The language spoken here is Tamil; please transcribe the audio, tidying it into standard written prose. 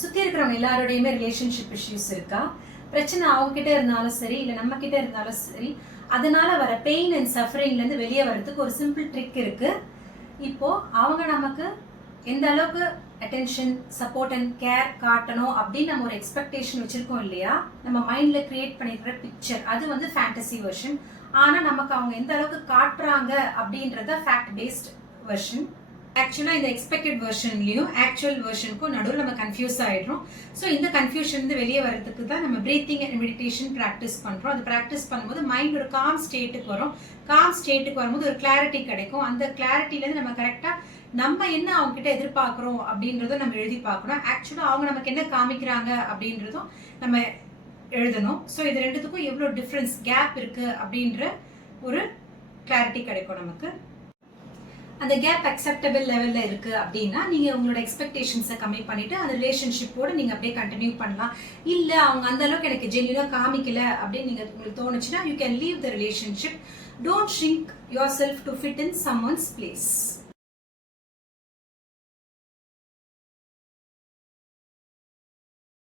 சுற்றி இருக்கிறவங்க எல்லாரோடையுமே ரிலேஷன்ஷிப் இஷ்யூஸ் இருக்கா? பிரச்சனை அவங்ககிட்ட இருந்தாலும் சரி, இல்லை நம்ம கிட்ட இருந்தாலும் சரி, அதனால வர பெயின் அண்ட் சஃபரிங்லேருந்து வெளியே வர்றதுக்கு ஒரு சிம்பிள் ட்ரிக் இருக்கு. இப்போ அவங்க நமக்கு எந்த அளவுக்கு அட்டென்ஷன், சப்போர்ட் அண்ட் கேர் காட்டணும் அப்படின்னு நம்ம ஒரு எக்ஸ்பெக்டேஷன் வச்சிருக்கோம் இல்லையா? நம்ம மைண்ட்ல கிரியேட் பண்ணிருக்கிற பிக்சர், அது வந்து ஃபேண்டசி வெர்ஷன். ஆனா நமக்கு அவங்க எந்த அளவுக்கு காட்டுறாங்க அப்படின்றத ஃபேக்ட் பேஸ்ட் வெர்ஷன். ஆக்சுவலா இந்த எக்ஸ்பெக்டட் வெர்ஷன்லயும் ஆக்சுவல் வெர்ஷனுக்கும் நடுவில் நம்ம கன்ஃபியூஸ் ஆயிடுறோம். ஸோ இந்த கன்ஃபியூஷன் வந்து வெளியே வரதுக்கு தான் நம்ம பிரீத்திங் அண்ட் மெடிடேஷன் ப்ராக்டிஸ் பண்றோம். அது ப்ராக்டிஸ் பண்ணும்போது மைண்ட் ஒரு காம் ஸ்டேட்டுக்கு வரும். காம் ஸ்டேட்டுக்கு வரும்போது ஒரு கிளாரிட்டி கிடைக்கும். அந்த கிளாரிட்டிலேருந்து நம்ம கரெக்டா நம்ம என்ன அவங்க கிட்ட எதிர்பார்க்கிறோம் அப்படின்றதும் நம்ம எழுதி பார்க்கணும். ஆக்சுவலா அவங்க நமக்கு என்ன காமிக்கிறாங்க அப்படின்றதும் நம்ம எழுதணும். ஸோ இது ரெண்டுத்துக்கும் எவ்வளோ டிஃப்ரென்ஸ், கேப் இருக்கு அப்படின்ற ஒரு கிளாரிட்டி கிடைக்கும் நமக்கு. அந்த கேப் அக்செப்டபிள் லெவல்ல இருக்கு அப்படின்னா நீங்க உங்களோட எக்ஸ்பெக்டேஷன்ஸை கம்மி பண்ணிட்டு அந்த ரிலேஷன்ஷிப்போட நீங்க அப்படியே கண்டினியூ பண்ணலாம். இல்ல அவங்க அந்த அளவுக்கு எனக்கு ஜென்யூனா காமிக்கல அப்படின்னு நீங்க உங்களுக்கு தோணுச்சுன்னா you can leave the relationship. Don't shrink yourself to fit in someone's place.